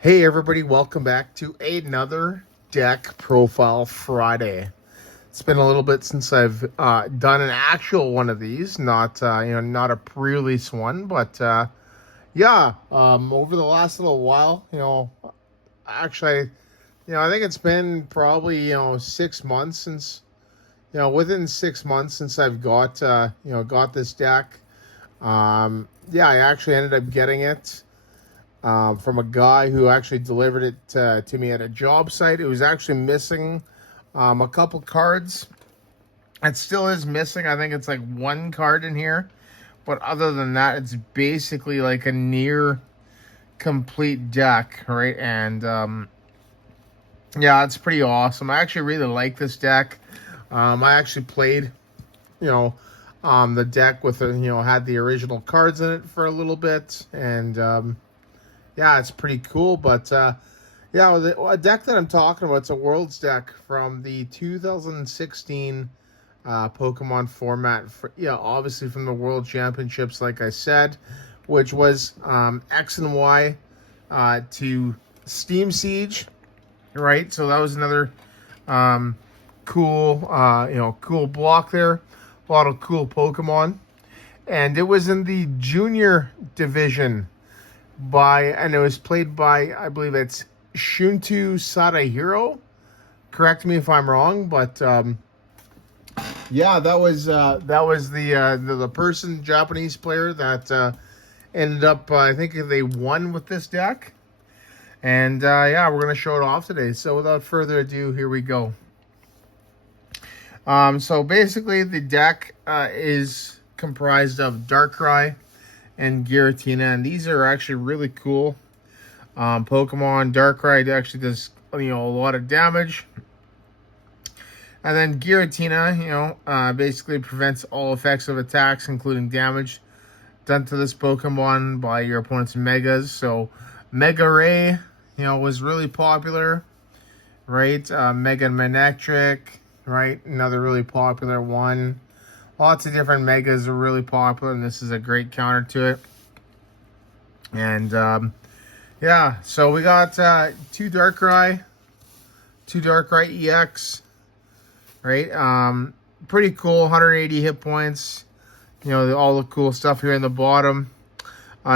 Hey everybody, welcome back to another deck profile Friday. It's been a little bit since I've done an actual one of these, not not a pre-release one, but over the last little while, actually, I think it's been probably 6 months since, within 6 months since I've got this deck. I actually ended up getting it from a guy who actually delivered it to me at a job site. It was actually missing a couple cards. It still is missing. I think it's like one card in here. But other than that, it's basically like a near complete deck, right? And it's pretty awesome. I actually really like this deck. I actually played, the deck with, had the original cards in it for a little bit. And it's pretty cool. But a deck that I'm talking about, it's a Worlds deck from the 2016 Pokemon format. Obviously from the World Championships, like I said, which was X and Y to Steam Siege, right? So that was another cool block there. A lot of cool Pokemon, and it was in the junior division and it was played by, I believe it's Shuntu Sadahiro. Correct me if I'm wrong, but that was the person, Japanese player that ended up, I think they won with this deck. And we're gonna show it off today. So without further ado, here we go. So basically, the deck is comprised of Darkrai and Giratina, and these are actually really cool Pokemon. Darkrai actually does a lot of damage, and then Giratina basically prevents all effects of attacks, including damage done to this Pokemon by your opponent's Megas. So Mega Ray was really popular, right? Mega Manectric, right? Another really popular one. Lots of different Megas are really popular, and this is a great counter to it. And, so we got two Darkrai EX, right? Pretty cool, 180 hit points. All the cool stuff here in the bottom.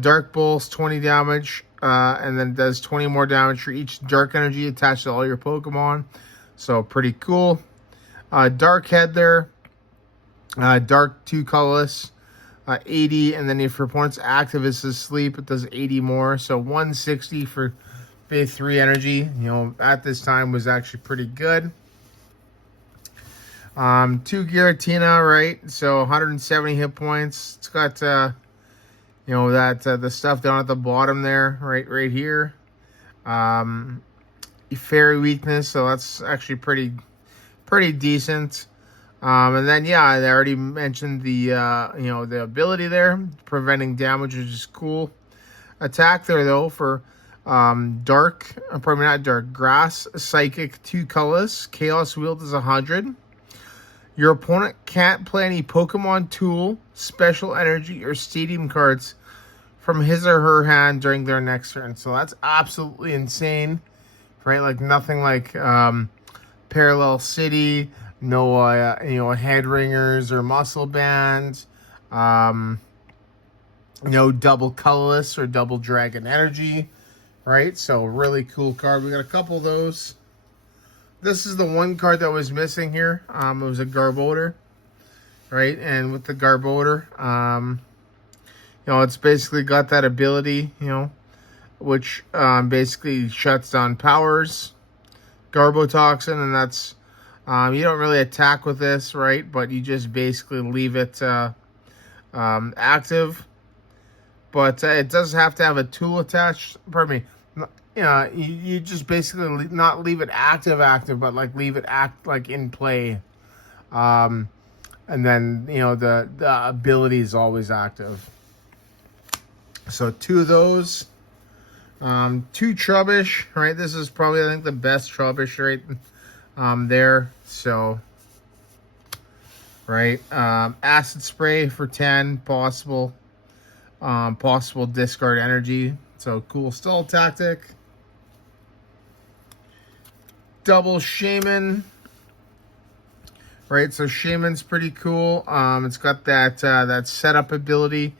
Dark Pulse, 20 damage, and then does 20 more damage for each Dark Energy attached to all your Pokemon. So, pretty cool. Dark Head there. Dark 2 colorless, 80, and then if your opponent's active is asleep, it does 80 more. So 160 for phase 3 energy, at this time was actually pretty good. 2 Giratina, right? So 170 hit points. It's got the stuff down at the bottom there, right here. Fairy weakness, so that's actually pretty decent. And then, I already mentioned the ability there, preventing damage, which is cool. Attack there, though, for Grass, Psychic, 2 colorless. Chaos Wheel does 100. Your opponent can't play any Pokemon Tool, Special Energy, or Stadium cards from his or her hand during their next turn. So that's absolutely insane, right? Like nothing like Parallel City. No, head ringers or muscle bands. No double colorless or double dragon energy, right? So really cool card. We got a couple of those. This is the one card that was missing here. It was a Garbodor, right? And with the Garbodor, it's basically got that ability, which basically shuts down powers, Garbotoxin, and that's. You don't really attack with this, right? But you just basically leave it active. But it does have to have a tool attached. Pardon me. You just basically not leave it active, but like leave it in play. And then the ability is always active. So 2 of those. 2 Trubbish, right? This is probably, I think, the best Trubbish, right? There, so right, acid spray for 10, possible discard energy, so cool stall tactic. double Shaymin. Right, so Shaymin's pretty cool. It's got that that setup ability,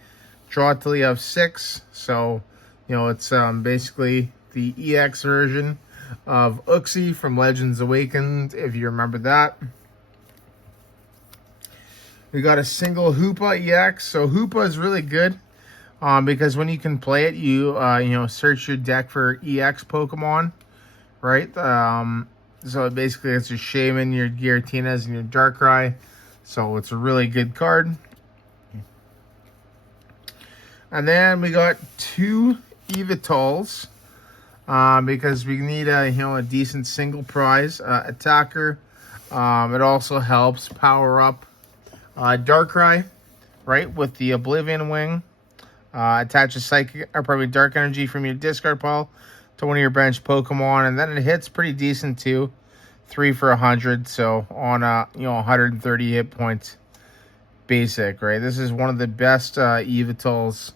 draw till you have 6. So, you know, it's basically the EX version of Uxie from Legends Awakened, if you remember that. We got a single Hoopa EX. So Hoopa is really good because when you can play it, you search your deck for EX Pokemon, right? So basically it's your Shaymin, your Giratinas, and your Darkrai. So it's a really good card. And then we got 2 Yveltals because we need a decent single prize attacker. It also helps power up Darkrai, right, with the Oblivion Wing. Attach a psychic or probably dark energy from your discard pile to one of your bench Pokemon, and then it hits pretty decent too. 3 for 100, so on 130 hit points basic, right? This is one of the best Yveltals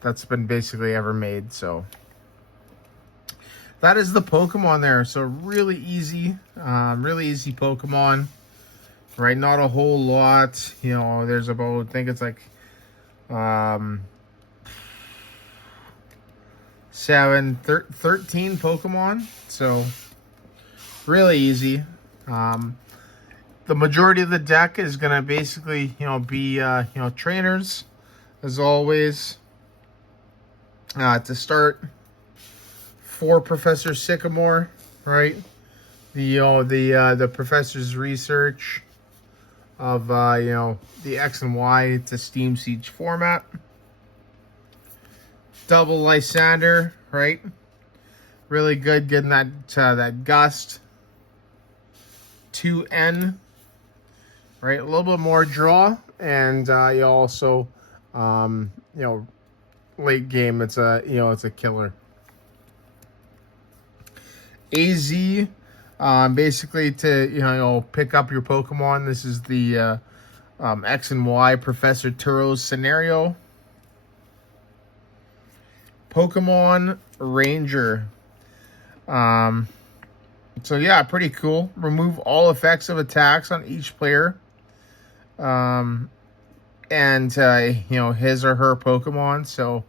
that's been basically ever made. So that is the Pokemon there. So really easy Pokemon, right? Not a whole lot. You know, there's about, I think it's like 13 Pokemon. So really easy. The majority of the deck is gonna basically, be trainers, as always. To start, 4 Professor Sycamore, right? The professor's research of the X and Y to Steam Siege format. Double Lysandre, right? Really good, getting that gust. 2N, right? A little bit more draw, and you also, late game, it's a killer. AZ, basically to pick up your Pokemon. This is the X and Y Professor Turo's scenario. Pokemon Ranger. So yeah, pretty cool. Remove all effects of attacks on each player. And his or her Pokemon. So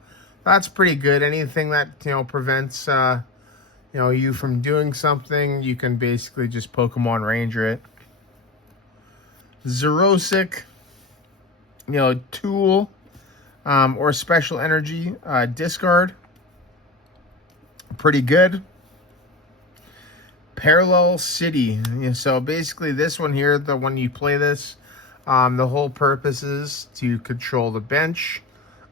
that's pretty good. Anything that prevents you from doing something, you can basically just Pokemon Ranger it. Xerosic, tool or special energy discard. Pretty good. Parallel City. So basically this one here, the one you play this, the whole purpose is to control the bench,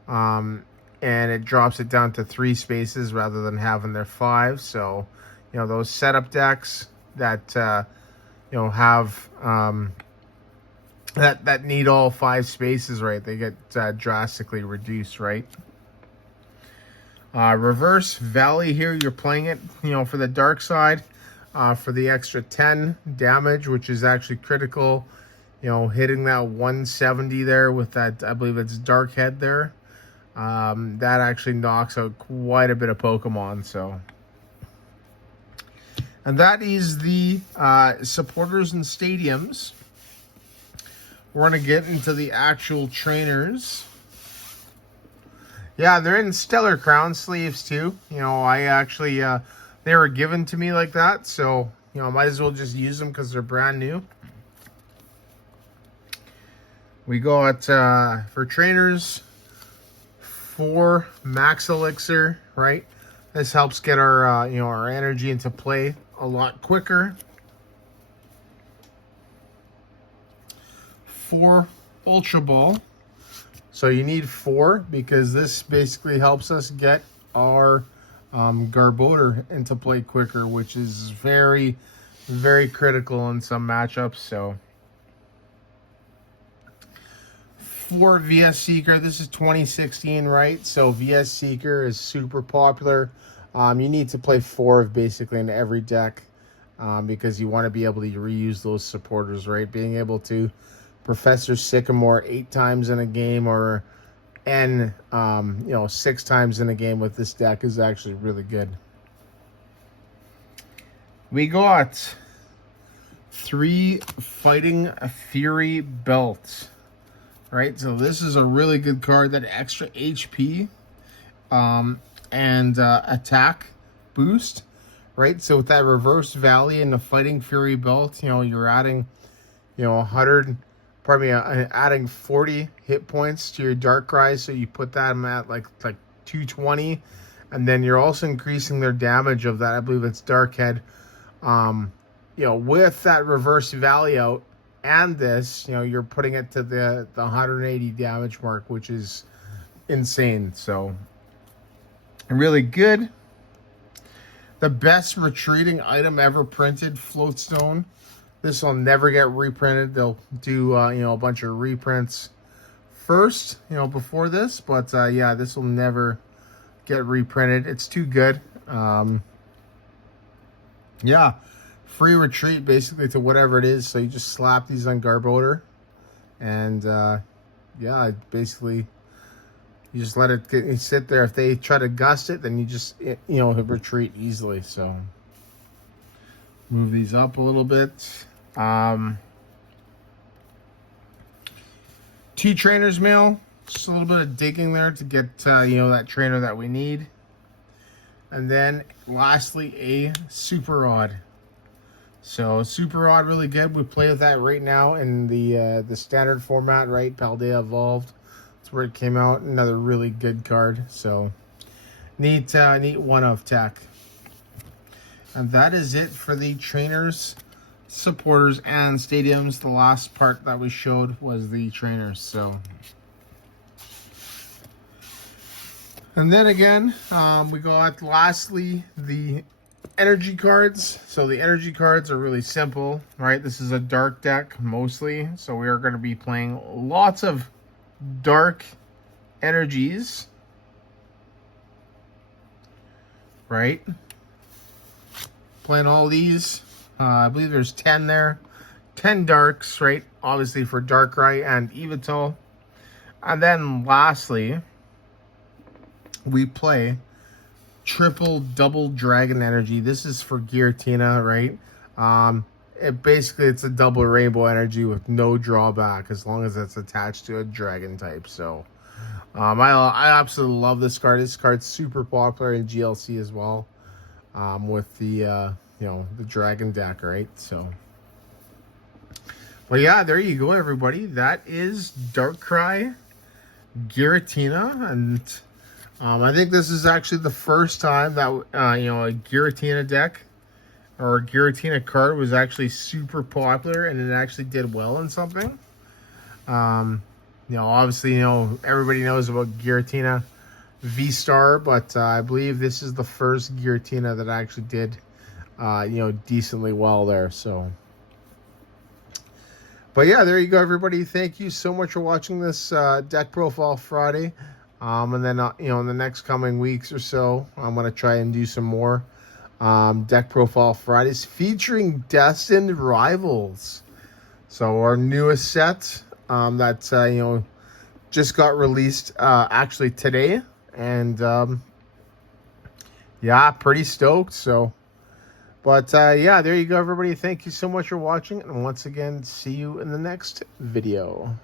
and it drops it down to 3 spaces rather than having their 5. So, those setup decks that have that need all 5 spaces, right? They get drastically reduced, right? Reverse Valley here, you're playing it, for the dark side, for the extra 10 damage, which is actually critical. Hitting that 170 there with that, I believe it's Dark Head there. That actually knocks out quite a bit of Pokemon. So, and that is the supporters and stadiums. We're going to get into the actual trainers. Yeah, they're in Stellar Crown sleeves too. I actually, they were given to me like that. So, I might as well just use them because they're brand new. We got, for trainers, 4 Max Elixir, right? This helps get our, our energy into play a lot quicker. 4 Ultra Ball. So you need 4 because this basically helps us get our Garbodor into play quicker, which is very, very critical in some matchups. So 4 VS Seeker. This is 2016, right? So VS Seeker is super popular. You need to play 4 of basically in every deck because you want to be able to reuse those supporters, right? Being able to Professor Sycamore 8 times in a game or 6 times in a game with this deck is actually really good. we got 3 Fighting Fury belts. Right, so this is a really good card. That extra HP and attack boost. Right, so with that reverse valley and the Fighting Fury belt, you know, you're adding, you know, adding 40 hit points to your Darkrai. So you put that at like 220, and then you're also increasing their damage of that. I believe it's Darkhead. You know, with that reverse valley out and this, you know, you're putting it to the 180 damage mark, which is insane. So really good. The best retreating item ever printed, Floatstone. This will never get reprinted. They'll do, you know, a bunch of reprints first, you know, before this. But, yeah, this will never get reprinted. It's too good. Yeah, free retreat basically to whatever it is. So you just slap these on Garbodor. And, yeah, basically... You just let it sit there. If they try to gust it, then you just, you know, retreat easily. So, move these up a little bit. 2 trainers mail. Just a little bit of digging there to get, you know, that trainer that we need. And then, lastly, a Super Rod. So, Super Rod, really good. We play with that right now in the standard format, right? Paldea Evolved. Where it came out. Another really good card. So neat one of tech. And that is it for the trainers, supporters, and stadiums. The last part that we showed was the trainers. So, and then again, we got lastly the energy cards. So the energy cards are really simple, right? This is a dark deck mostly, so we are going to be playing lots of dark energies, right? Playing all these. I believe there's 10 there. 10 darks, right? Obviously for Darkrai and Yveltal. And then lastly, we play double dragon energy. This is for Giratina, right? It's a double rainbow energy with no drawback as long as it's attached to a dragon type. So I absolutely love this card. This card's super popular in GLC as well, with the you know, the dragon deck, right? So, well, yeah, there you go, everybody. That is Darkrai, Giratina, and I think this is actually the first time that you know, a Giratina deck or a Giratina card was actually super popular and it actually did well in something. You know, obviously, you know, everybody knows about Giratina V-Star, but I believe this is the first Giratina that actually did, you know, decently well there. So, but yeah, there you go, everybody. Thank you so much for watching this Deck Profile Friday. And then, you know, in the next coming weeks or so, I'm going to try and do some more Deck Profile Fridays featuring Destined Rivals. So our newest set that you know, just got released actually today, and yeah, pretty stoked. So, but yeah, there you go, everybody. Thank you so much for watching, and once again, see you in the next video.